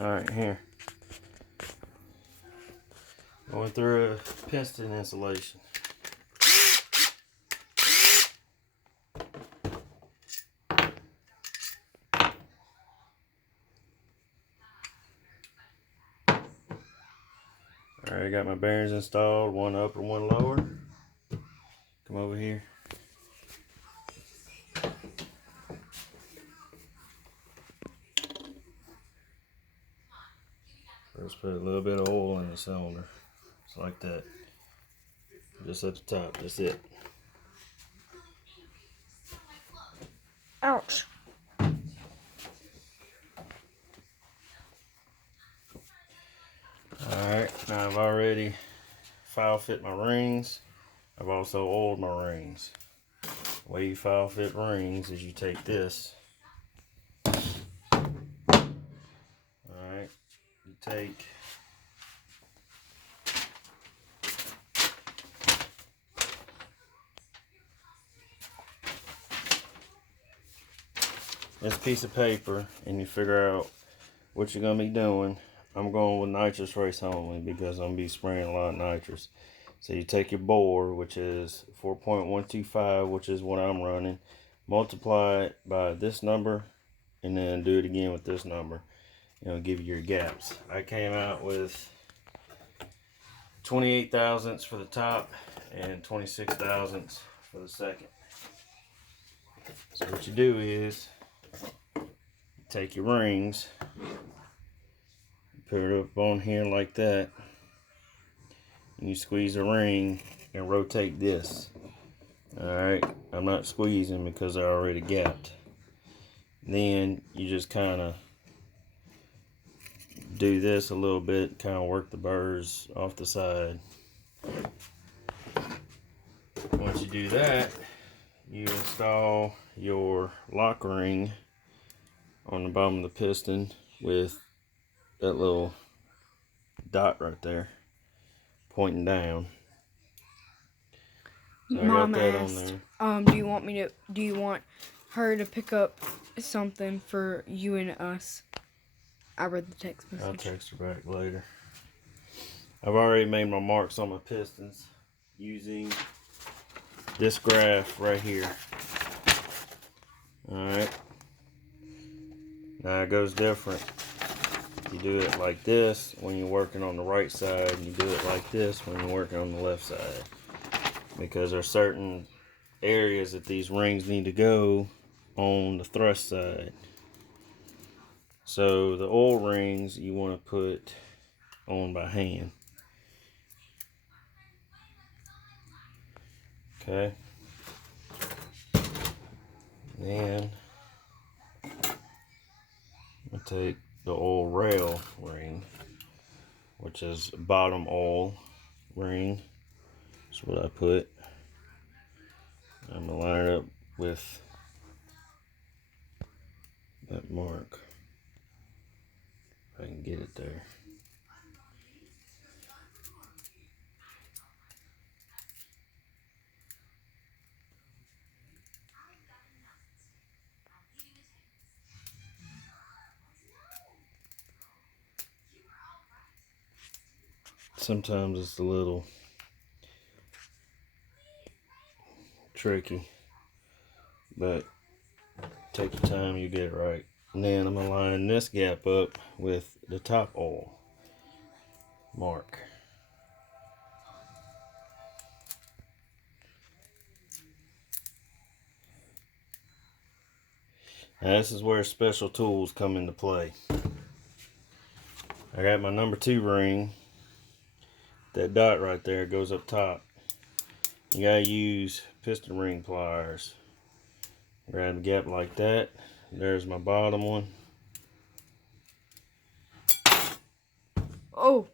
Alright, here. Going through a piston insulation. Alright, I got my bearings installed, one upper, one lower. Come over here. Let's put a little bit of oil in the cylinder. Just like that. Just at the top, that's it. Ouch. Alright, now I've already file fit my rings. I've also oiled my rings. The way you file fit rings is you take this. Alright, you take this piece of paper and you figure out what you're going to be doing. I'm going with nitrous race only because I'm going to be spraying a lot of nitrous. So you take your bore, which is 4.125, which is what I'm running, multiply it by this number, and then do it again with this number. It'll give you your gaps. I came out with 28 thousandths for the top and 26 thousandths for the second. So what you do is you take your rings, put it up on here like that, and you squeeze the ring and rotate this. Alright, I'm not squeezing because they're already gapped. Then you just kind of do this a little bit, kind of work the burrs off the side. Once you do that, you install your lock ring on the bottom of the piston with that little dot right there pointing down. So Mom asked, do you want her to pick up something for you and us? I read the text message. I'll text her back later. I've already made my marks on my pistons using this graph right here. Alright. Now it goes different. You do it like this when you're working on the right side, and you do it like this when you're working on the left side. Because there are certain areas that these rings need to go on the thrust side. So the oil rings you want to put on by hand. Okay. Then I take the oil rail ring, which is bottom oil ring. That's what I put. I'm gonna line it up with that mark. If I can get it there. Sometimes it's a little tricky, but take your time, you get it right. And then I'm gonna line this gap up with the top oil mark. Now this is where special tools come into play. I got my number 2 ring. That dot right there goes up top. You gotta use piston ring pliers. Grab the gap like that. There's my bottom one. Oh.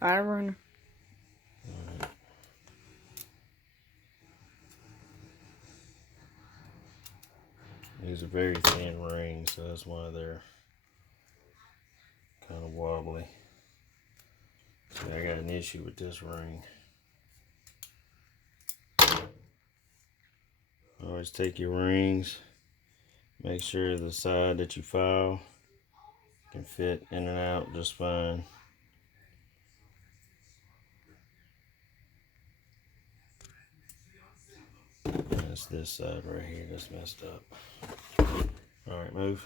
Got a runner. Alright. These are very thin rings, so that's why they're kind of wobbly. See, I got an issue with this ring. Always take your rings Make sure the side that you file can fit in and out just fine. That's this side right here that's messed up. Alright, move.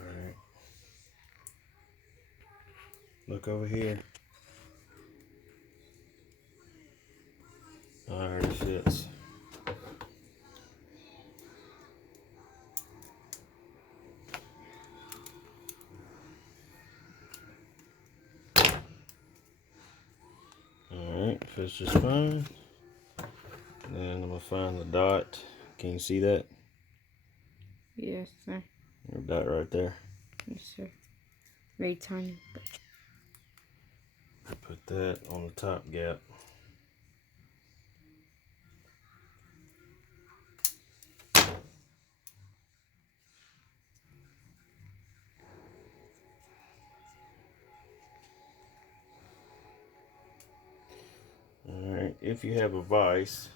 Alright. Look over here. Alright, it fits. Alright, fits just fine. Then I'm gonna find the dot. Can you see that? Yes, sir. Your dot right there. Yes, sir. Very tiny. Put that on the top gap. Alright, if you have a vise,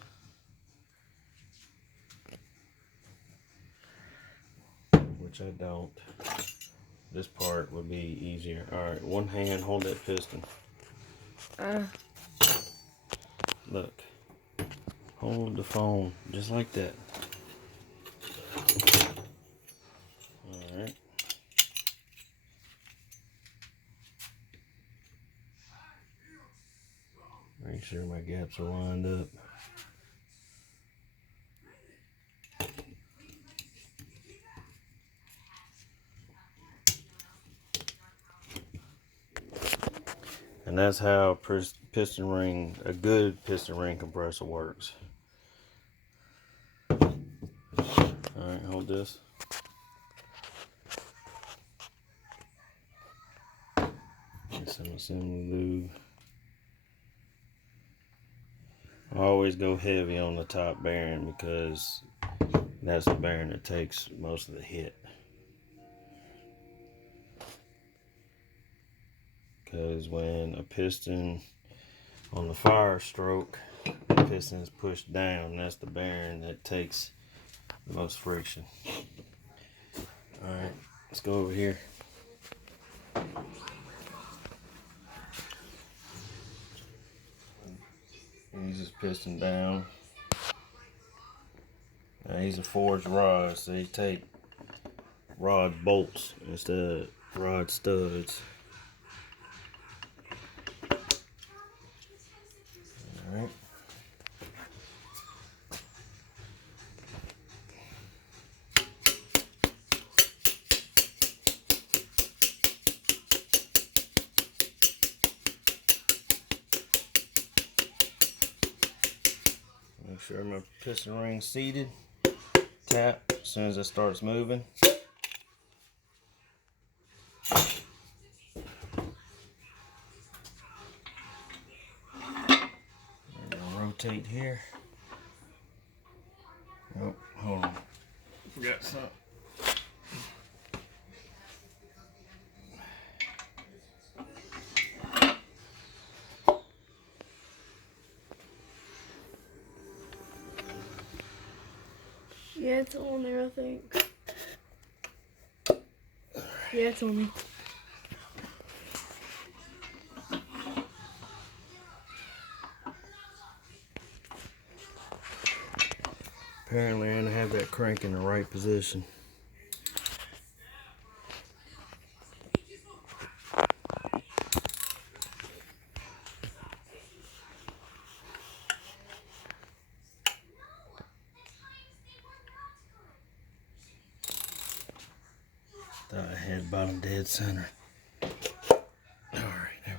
which I don't, this part would be easier. Alright, one hand hold that piston. Look, hold the phone just like that. Alright. Make sure my gaps are lined up. And that's how piston ring, a good piston ring compressor works. Alright, hold this. Get some assembly lube. I always go heavy on the top bearing because that's the bearing that takes most of the hit. Because when a piston on the fire stroke, the piston is pushed down, that's the bearing that takes the most friction. Alright, let's go over here. Ease this piston down. Now these are forged rods, so they take rod bolts instead of rod studs. Alright. Make sure my piston ring's seated. Tap as soon as it starts moving. Rotate here. Oh, hold on. Forgot something. Yeah, it's on there, I think. Yeah, it's on me. Apparently I didn't have that crank in the right position. Thought I had bottom dead center. Alright, there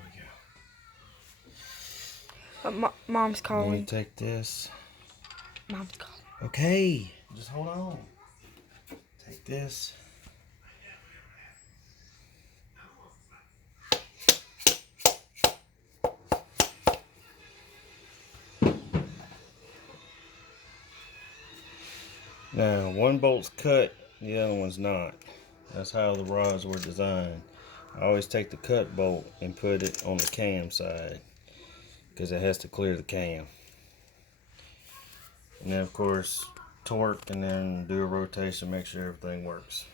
we go. Mom's Let me calling. take this. Mom's calling. Okay, just hold on. Take this. Now, one bolt's cut, the other one's not. That's how the rods were designed. I always take the cut bolt and put it on the cam side because it has to clear the cam. And then, of course, torque and then do a rotation, make sure everything works.